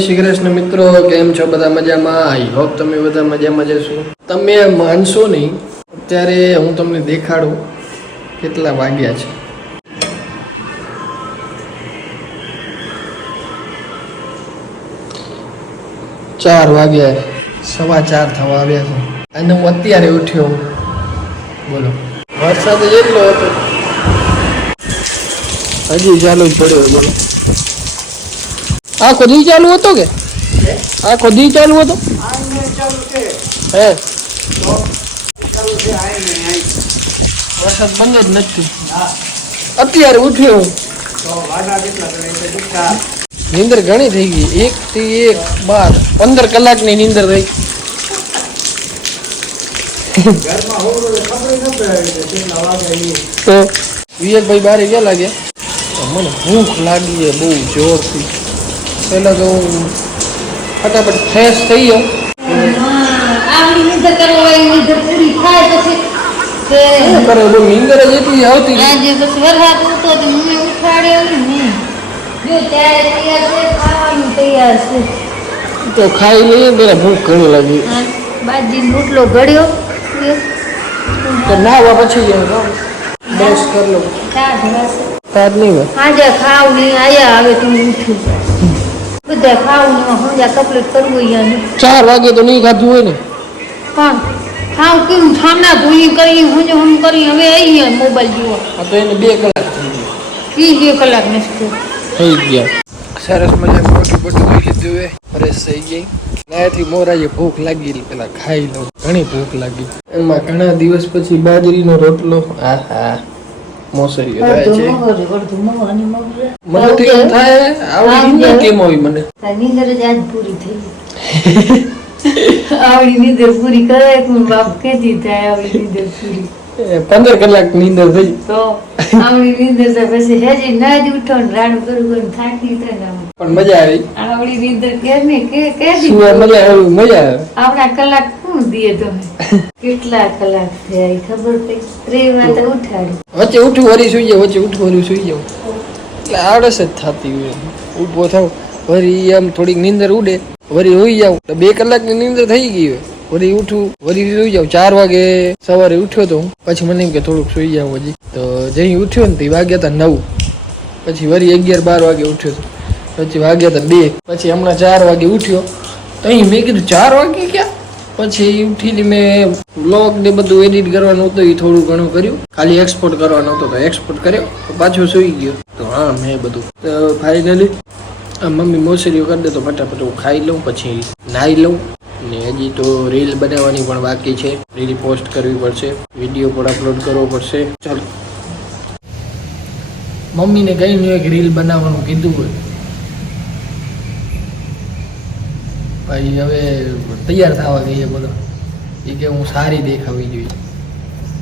શ્રી કૃષ્ણ મિત્રો, કેમ છો બધા મજામાં? આઈ હોપ તમે બધા મજામાં જશો તમે માનશો નહીં, અત્યારે હું તમને દેખાડું કેટલા વાગ્યા છે. ચાર વાગ્યા સવા ચાર થવા આવ્યા છે. અને હું અત્યારે ઉઠ્યો બોલો. વરસાદ એટલો હતો. હજી ચાલુ જ પડ્યો બોલો. આખો દી ચાલુ હતો કે? આખો દી ચાલુ હતો? હે. વરસાદ બંધ જ નથી. અત્યારે ઉઠ્યો હું. નીંદર ઘણી થઈ ગઈ. એક થી એક બાર. પંદર કલાકની નીંદર થઈ. તો વિવેકભાઈ બારે ગયા લાગે મને ભૂખ લાગી છે બહુ જોરથી. પહેલા તો હું ફટાફટ ફ્રેશ થઈ ગયો તે જ ને. જો ખાઈ લઈએ ને પેલા ભૂખ ઘણી લાગી. બાજી રોટલો ઘડ્યો તો નાવા પછી કરી લો નહીં આજે ખાવ નહીં આયા હવે તું ઉઠ્યું. બધા ખાવું ને સમજા કરવું ચાર વાગે તો નહીં ખાધું હોય ને? પણ ખાવ કેવું સામના ધોઈ કરી હું હમ કરી હવે આવી મોબાઈલ જોવા. આ તો એને બે કલાક થઈ ગઈ બે કલાક નથી થઈ ગયા. સરસ મજા મોટી લીધું ફ્રેશ થઈ ગઈ. મોરાએ ભૂખ લાગી પેલા ખાઈ લઉં ઘણી ભૂખ લાગી. એમાં ઘણા દિવસ પછી બાજરીનો રોટલો. આહા. હા મોસરી રહે છે મને તો એમ થાય આવડી નીંદર કેમ આવી મને? નીંદર જ આજ પૂરી થઈ આવડી નીંદર પૂરી કરાય કે બાપ કેતી થાય આવડી નીંદર પૂરી. પંદર કલાક નીંદર થઈ. તો આવડી નીંદર તો પછી હેજી ના જ ઉઠો ને રાડું કરું થાકી થાય ને પણ મજા આવી. આવડી નીંદર કે ને કે સુવા મજા આવી મજા આવે. આવડા કલાક ઉઠાડી વચ્ચે ઉઠું વરી સુઈ જાવ વચ્ચે ઉઠું વરી સુઈ જાવ એટલે આળસ જ થતી હોય ઊભો થાવ વરી આમ થોડીક નીંદર ઉડે, વરી હોઈ જાવ બે કલાકની નીંદર થઈ ગઈ હોય. વરી ઉઠું, વરી સુઈ જાવ ચાર વાગે સવારે ઉઠ્યો તો પછી મને એમ કે થોડુંક સુઈ જાવ હજી. તો જઈ ઉઠ્યો ને તે વાગ્યા હતા નવ. પછી વરી અગિયાર, બાર વાગે ઉઠ્યો તો. પછી વાગ્યા હતા બે. પછી હમણાં ચાર વાગે ઉઠ્યો. અહીં મેં કીધું, ચાર વાગે ક્યાં? પછી ઉઠીને મેં બ્લોગ ને બધું એડિટ કરવાનું હતું, એ થોડું ઘણું કર્યું. ખાલી એક્સપોર્ટ કરવાનો હતો તો એક્સપોર્ટ કર્યો. તો પાછું સુઈ ગયો. તો હા, મેં બધું. તો ફાઇનલી મમ્મી મોસરીઓ કરી દે તો ફટાફટ હું ખાઈ લઉં, પછી નાહી લઉં. ને હજી તો રીલ બનાવવાની પણ બાકી છે. રીલ પોસ્ટ કરવી પડશે. વીડિયો પણ અપલોડ કરવો પડશે. ચાલો. મમ્મીને કહીને એક રીલ બનાવવાનું કીધું હોય. ભાઈ હવે તૈયાર થવા ગઈએ બોલો એ કે હું સારી દેખાવી જોઈએ.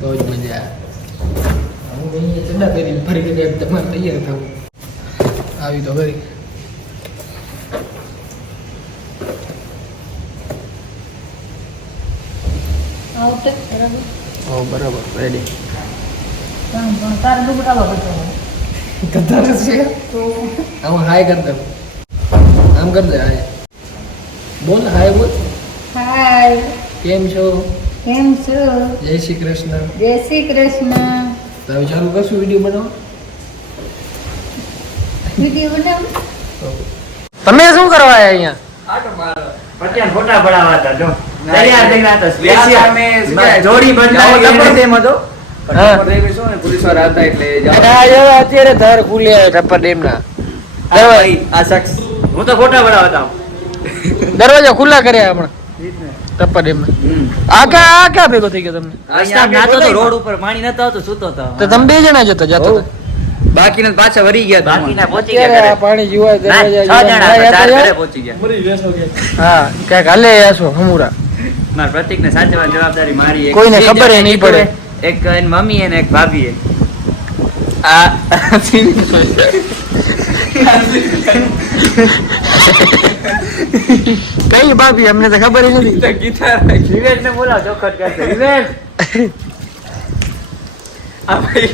તો જ મજા આવે. હું અહીંયા ચડા કરી ફરી કરી તમારે તૈયાર થવું. આવી તો ખરી બરાબર? રેડી તારે દુબળાવા બધો છે તો આમ હાય કર આમ કર દે હાય. બોલ હાય બોલ. હાય. કેમ છો? કેમ છો? જય શ્રી કૃષ્ણ. જય શ્રી કૃષ્ણ. તો હવે ચાલુ કરશું વીડિયો બનાવો? વીડિયો બનાવો? તમે શું કરવા આવ્યા અહીંયા? પટ્યાન ફોટા પડાવવા હતા જો. તૈયાર થઈ ગયા હતા સ્પેશિયલ. અમે જોડી બંધાવી જાઓ ટપ્પર હતો. હા. અત્યારે ધાર ટપ્પર ડેમ ના તો ફોટા પડાવતા હતા. દરવાજા ખુલ્લા કર્યા હમણાં. ટપ્પર ડેમ ના હમ. આ ક્યાં આ ક્યાં ભેગો થઈ ગયો તમને? રસ્તા નાતો તો રોડ ઉપર પાણી નતો આવતું સૂતો હતો તો તમે બે જણા જતા જતા હતા. બાકીના પાછા વરી ગયા પહોંચી ગયા પાણી જીવાય દરવાજા ના, પહોંચી ગયા. હા ક્યાંક હાલે આસો હમુરા. મારા પ્રતિકને સાચવવાની જવાબદારી મારી કોઈને ખબર નહીં પડે. એક એની મમ્મી અને એક ભાભી આ કઈ ભાભી અમને તો ખબર નથી. વિવેક ને બોલાવો ચોખટ કરશે વિવેક આ ભાઈ.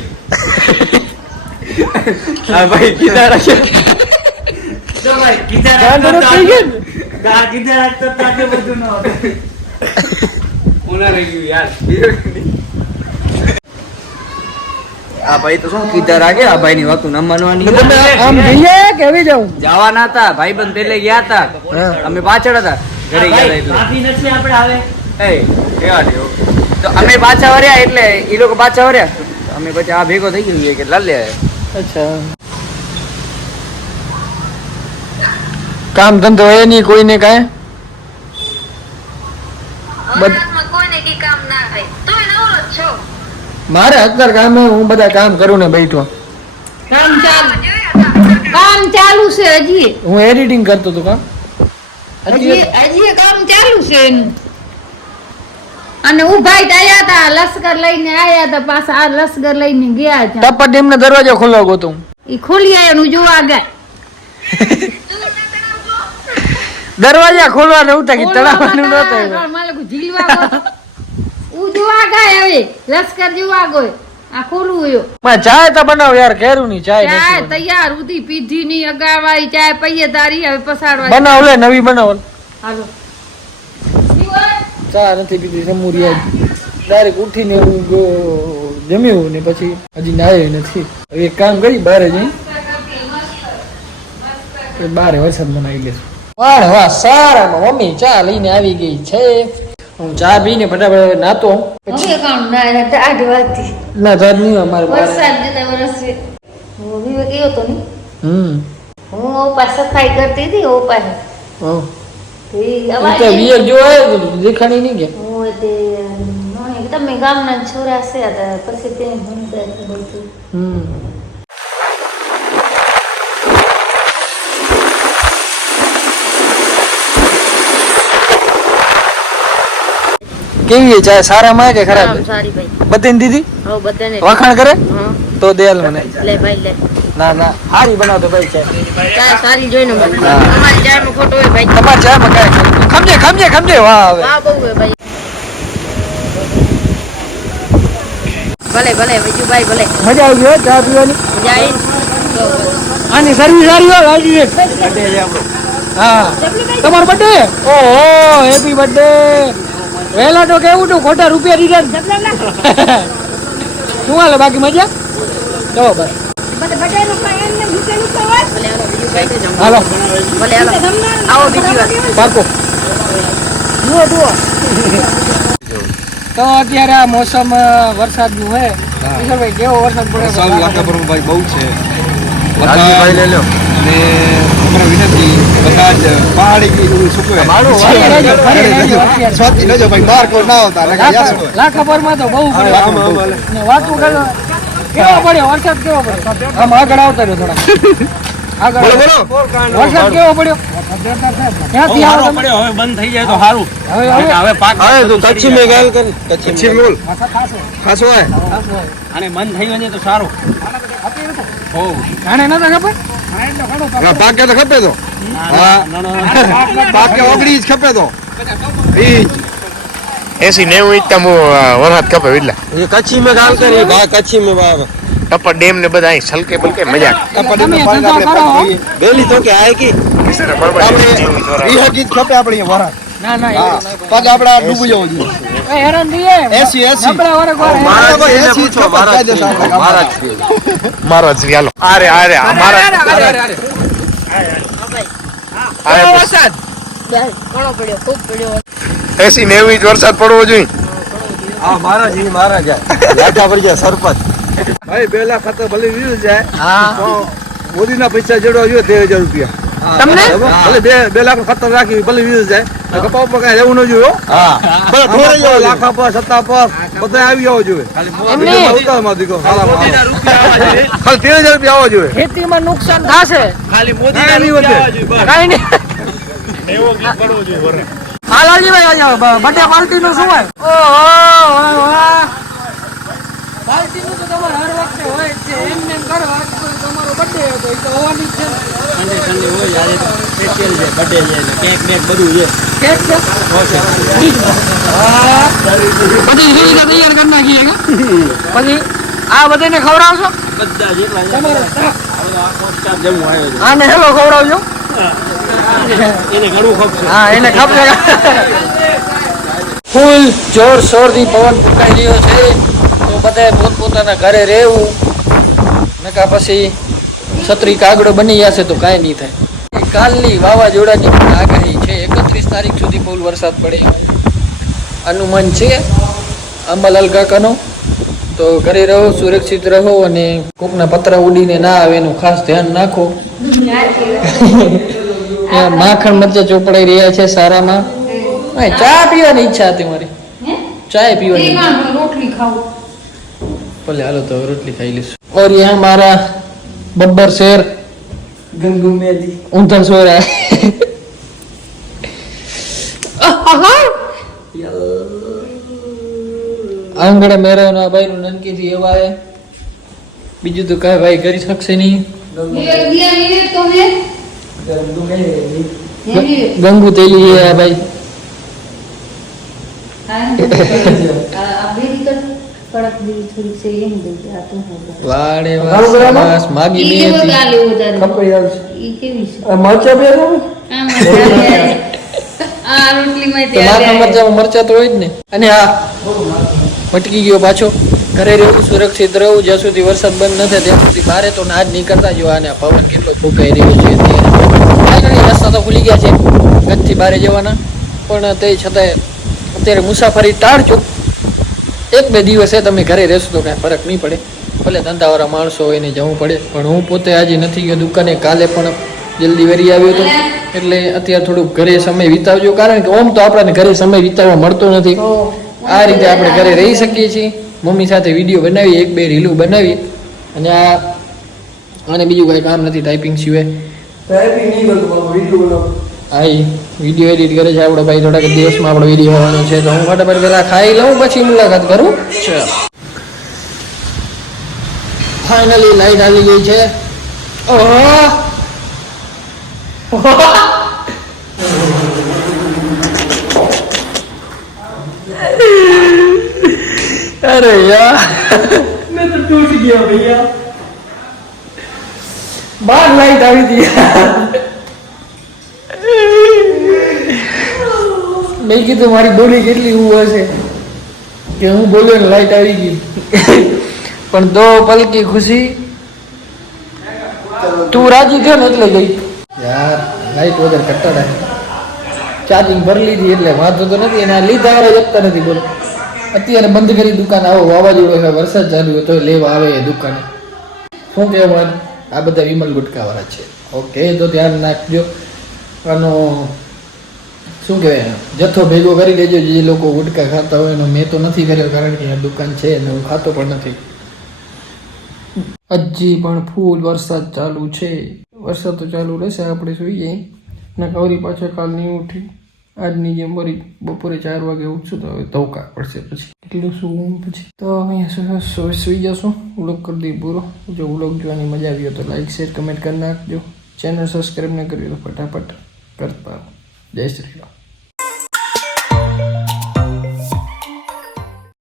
આ ભાઈ ગીતા રાખે જો ભાઈ ગાંડો રાખતો? ગા રાખતો બધું ન હતું. રહી ગયું યાર? આ ભાઈ તો શું કીધા રાખે? આ ભાઈ ની વાતું ન માનવાની. તમે આમ જઈએ કે આવી જાઉં? જવાના હતા. ભાઈબંધ પેલે ગયા હતા. અમે પાછળ હતા. ઘરે ગયા હતા માફી નથી આપણે આવે. એ કેવા દેવો. તો અમે પાછા વર્યા એટલે એ લોકો પાછા વર્યા અમે પછી આ ભેગો થઈ ગયો કે લાલ લે અચ્છા. કામ ધંધો એ નહીં કોઈને કાંઈ? બધ- કોઈને કઈ કામ ના થાય છો મારે અત્યારે કામે હું બધા કામ કરું ને બેઠો. કામ ચાલુ. કામ ચાલુ છે હજી. હું એડિટિંગ કરતો હતો કામ. હજી હજી કામ ચાલુ છે એનું. અને ઉભાઈ આયા હતા લશ્કર લઈને આયા હતા પાછા આ લશ્કર લઈને ગયા હતા ટપ્પા ડેમ નો દરવાજો ખુલ્લો ગોતો હું. ઈ ખોલી આયા નું જોવા ગયા દરવાજા ખોલવા નહોતા કે તળાવવાનું નહોતા. મને મારે કોઈ ઝીલવા ગયો. હવે. લશ્કર જોવા ગયો આ ખોલું હોય. માં ચાય તો બનાવ યાર કેરું ની ચાય ચાય તૈયાર ઉધી પીધી ની અગાવાળી ચાય પૈયે તારી હવે પસાડવા બનાવ લે નવી બનાવ હાલો. ચા નથી પીધી સમુરિયા ડાયરેક્ટ ઉઠીને હું જમ્યું ને પછી હજી નાય નથી. હવે એક કામ કરી બહાર જઈ. બારે વરસાદ બનાવી લેશું. વાહ વાહ સારામાં મમ્મી ચા લઈને આવી ગઈ છે. હું ચા પીને ફટાફટ નાતો. કામ ના આઠ વાગતી ના નહીં અમારે વરસાદ જતા વરસે. હું વિવેક ગયો તો ને હમ. હું ઓપા સફાઈ કરતી હતી ઓપાની હો તો વિયર જો દેખાણી નહીં કે હું તે તમે ગામના છોરા છે પછી તે હમ. કેવી છે? ચા સારામાં કે ખરાબ? છે? ભાઈ. દીધી? બધાને. વખાણ કરે? તો દેલ મને. લે ભાઈ લે. ના ના. સારી બનાવતો ભાઈ છે. ચા સારી જોઈને. અમારી ચામાં ખોટો હોય ભાઈ. તમારે ચા માં કાંઈ ખમજે ખમજે ખમજે. વાહ હવે. વાહ બહુ હોય ભાઈ. ભલે ભલે વિજુભાઈ ભલે. મજા આવી ગયો ચા પીવાની? મજા આવી. આની સર્વિસ સારી હોય લાલજી હા. તમારો બર્થડે ઓહો હેપી બર્થડે વહેલા તો કેવું તું ખોટા રૂપિયા રિટર્ન શું હાલે બાકી મજા? તો બસ. હાલો આવો બીજી વાર. પાકો જુઓ જુઓ. તો અત્યારે આ મોસમ વરસાદનું હે. કિશોરભાઈ કેવો વરસાદ પડે? સારું લાગે પ્રભુભાઈ ભાઈ બહુ છે. લો. અને અમારા વિનંતી બધા જ પહાડી ગઈ સૂકવે. ફરી રહેજો, ફરી રહેજો અત્યારે. સ્વાતિ લેજો ભાઈ બહાર કોઈ ના આવતા નકર યાર તો બહુ પડ્યો આમાં, આમાં. ને વાતું કરો. કેવો પડ્યો વરસાદ કેવો પડ્યો આમ આગળ આવતા રહ્યો થોડા વરસાદ કેવો પડ્યો? ક્યાંથી આવો તમે? હવે બંધ થઈ જાય તો સારું હવે હવે હવે કચ્છી મેં ગાલ કરી. કચ્છી મેં ખાસો અને બંધ થઈ જાય તો સારું. જાણે નતો ખબર? પાકે તો ખપે તો. પાકે ઓગળી જ ખપે તો. એસી નેવું ઇંચ તમ વરસાદ ખપે એટલે કચ્છી મેં કામ કરી કચ્છી મેં ભાઈ ટપ્પર ડેમ ને બધા છલકે બલકે મજા ટપ્પર ડેમ પાણી આપણે બેલી તો કે આય કી આપણે ઈ હકીકત ખપે આપણે વરસાદ. ના ના. પગ આપડા ડૂબી જવું જોઈએ. એ હેરાન થઈએ. એસી એસી. નબળા વાળા કોઈ હેરાન. મારા કોઈ એસી જ ખપે કાયદેસર આપણે ગામમાં. મારો જ હાલો અરે અરે અમારા ઘણો પડ્યો ખૂબ પડ્યો. એસી નેવું ઇંચ વરસાદ પડવો જોઈએ. હા મારા જી મારા જાય પડી જાય સરપંચ. ભાઈ બેલા ખાતા ભલે જાય હા. મોદીના પૈસા જોડવા જોઈએ તેર હજાર રૂપિયા. તમને? ભલે બે બે લાખ ખતર રાખી ભલે વીસ જાય કપાવ પર કઈ રહેવું ન જોઈએ હા. લાખા પર સત્તા પર બધા આવી જવો જોઈએ. ખાલી તેર હજાર રૂપિયા આવવા જોઈએ. ખેતીમાં નુકસાન થશે. ખાલી કાંઈ નહીં. વધે. કઈ નહીં હા લાલજીભાઈ આ જાઓ બટે પાર્ટી નું શું હોય? ઓહો પાર્ટી નું તો તમારે હર વખતે હોય છે. એમ નેમ કરો આજ તો તમારો બર્થડે હતો એ તો હોવાની જ છે ને. ઠંડી સન્ડે હોય યાર સ્પેશિયલ છે બર્થડે છે એટલે કેક બેક બધું છે. કેક છે? ઓકે. બધી રીત તૈયાર કરી નાખી છે પછી આ બધાને ખવડાવશો? બધા જેટલા સ્ટાફ જમવા આવ્યો છે. આને હેલો ખવડાવજો. એને ઘણું ખપશે હા એને ખબર ફૂલ જોર શોરથી પવન ફૂંકાઈ રહ્યો છે. તો બધાએ પોતપોતાના ઘરે રહેવું. નકા પછી છત્રી કાગડો બની જશે તો કાંઈ નહીં થાય. કાલની વાવાઝોડાની આગાહી છે. એકત્રીસ તારીખ સુધી બહુ વરસાદ પડે. અનુમાન છે અંબાલાલ કાકાનો. તો ઘરે રહો સુરક્ષિત રહો અને કોકના પતરા ઉડીને ના આવે એનું ખાસ ધ્યાન નાખો. માખણ મરચા ચોપડાઈ રહ્યા છે સારામાં. ચા પીવાની ઈચ્છા હતી મારી. ચા પીવાની. રોટલી ખાવ. ભલે હાલો તો રોટલી ખાઈ લઈશું. ઓર મારા બબ્બર શેર. ગંગુ મેલી. ઊંધા સોરા. આંગણે મેરે ના ભાઈ નું નનકી થી એવા હે. બીજું તો કઈ ભાઈ કરી શકશે નહીં. ગંગુ તેલી હે ભાઈ. વાડે વાસ માગી ની હતી. મરચા બે તો મરચા હોય જ ને. અને હા ભટકી ગયો પાછો. ઘરે રહેવું સુરક્ષિત રહેવું. જ્યાં સુધી વરસાદ બંધ ન થાય ત્યાં સુધી બારે તો ના જ નીકળતા જો અને પવન કેટલો ફૂંકાઈ રહ્યો છે રસ્તા તો ખુલી ગયા છે. ઘરથી બારે જવાના. પણ તે છતાંય અત્યારે મુસાફરી ટાળજો. એક બે દિવસે તમે ઘરે રહેશો તો કાંઈ ફરક નહીં પડે. ભલે ધંધાવાળા માણસો હોય ને જવું પડે પણ હું પોતે આજે નથી ગયો દુકાને કાલે પણ જલ્દી વેરી આવ્યો હતો એટલે અત્યારે થોડુંક ઘરે સમય વિતાવજો કારણ કે ઓમ તો આપણને ઘરે સમય વિતાવવા મળતો નથી. આ રીતે આપણે ઘરે રહી શકીએ છીએ. મમ્મી સાથે વીડિયો બનાવીએ એક બે રીલું બનાવીએ. અને આ અને બીજું કાંઈ કામ નથી ટાઈપિંગ સિવાય. ટાઈપિંગ નહીં કરતું વીડિયો બનાવું. આઈ વીડિયો એડિટ કરે છે આપણો ભાઈ થોડાક દિવસમાં આપણો વીડિયો હોવાનો છે. તો હું ફટાફટ પહેલાં ખાઈ લઉં પછી મુલાકાત કરું. ફાઈનલી લાઈટ આવી ગઈ છે. અરે યાર. મેં તો તૂટી ગયો ભૈયા. બાર લાઈટ આવી હતી. મેં કીધું, મારી બોલી કેટલી હું હશે? કે હું બોલ્યો ને લાઈટ આવી ગઈ. પણ દો પલકી ખુશી. તું રાજી થયો ને એટલે ગઈ. યાર લાઈટ વગર કટાડા ચાર્જિંગ ભરી લીધી એટલે વાંધો તો નથી આ લીધા વાળા જપતા નથી બોલ. અત્યારે બંધ કરી દુકાન, આવો વાવાઝોડું છે વરસાદ ચાલુ હોય તો લેવા આવે એ દુકાને. શું કહેવાનું? આ બધા વિમલ ગુટકાવાળા છે. ઓકે તો ધ્યાન નાખજો આનો શું કહેવાય? જથ્થો ભેગો કરી લેજો, જે લોકો ગુટકા ખાતા હોય એનો મેં તો નથી કર્યો, કારણ કે આ દુકાન છે અને હું ખાતો પણ નથી. હજી પણ ફૂલ વરસાદ ચાલુ છે. વરસાદ તો ચાલુ રહેશે, આપણે જોઈએ. ને કવરી પાછળ કાલ નહીં ઉઠી. આજની જેમ વળી બપોરે ચાર વાગે ઉઠશું તો હવે ધોકા પડશે પછી. એટલું શું પછી? તો અહીંયા સુઈ જશું. વ્લોગ કરી દઈએ પૂરો. જો વ્લોગ જોવાની મજા આવી હોય તો લાઈક શેર કમેન્ટ કરી નાખજો. ચેનલ સબસ્ક્રાઈબ ન કરી તો ફટાફટ કરતા જય શ્રી રામ.